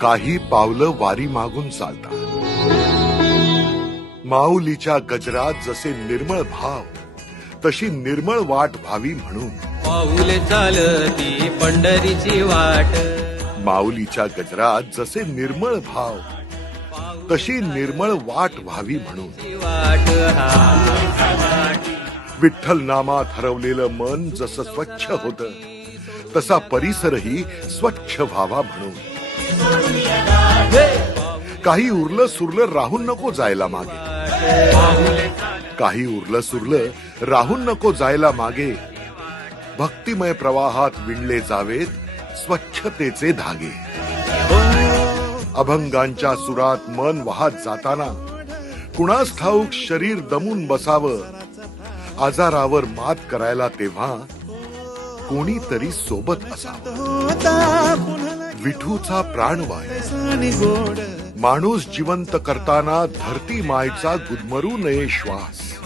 काही पावलं वारी मागून चालतात. माऊलीच्या गजरात जसे निर्मळ भाव तशी निर्मळ वाट व्हावी म्हणून. पाऊल चालती पंढरीची वाट. माऊलीच्या गजरात जसे निर्मळ भाव तशी निर्मळ वाट व्हावी म्हणून. विठ्ठल नामात हरवलेलं मन जसं स्वच्छ होत तसा परिसरही स्वच्छ व्हावा म्हणून. काही उरलं सुरलं राहून नको जायला मागे. काही उरलं सुरलं राहून नको जायला मागे. भक्तिमय प्रवाहात विणले जावेत स्वच्छतेचे धागे. अभंगांच्या सुरात मन वाहत जाताना कुणास ठाऊक शरीर दमून बसावं आजारावर मात करायला तेव्हा कोणीतरी सोबत असावं. विठूचा प्राणवाय माणूस जिवंत करताना धरती मायचा गुदमरू नये श्वास.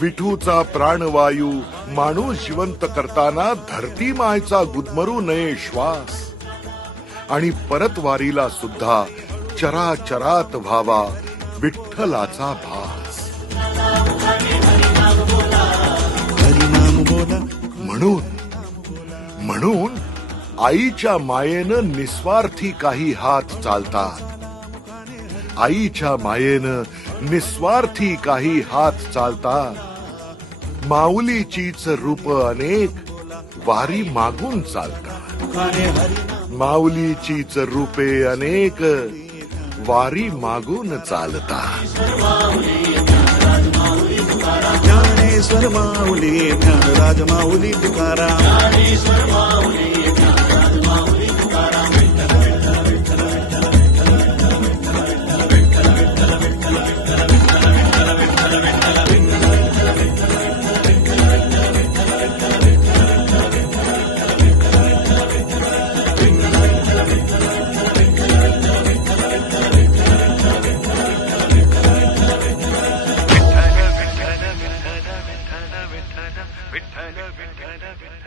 विठूचा प्राणवायू माणूस जिवंत करताना धरती मायचा गुदमरू नये श्वास. आणि परतवारीला सुद्धा चराचरात व्हावा विठ्ठलाचा भास. म्हणून म्हणून आईच्या मायेनं निस्वार्थी काही हात चालतात. आईच्या मायेनं निस्वार्थी काही हात चालतात. माऊलीचीच रूप अनेक वारी मागून चालतात. माऊलीचीच रूपे अनेक वारी मागून चालतात. ज्ञानेश्वर माऊली ज्ञानराज माऊली Wind, keiner Wind.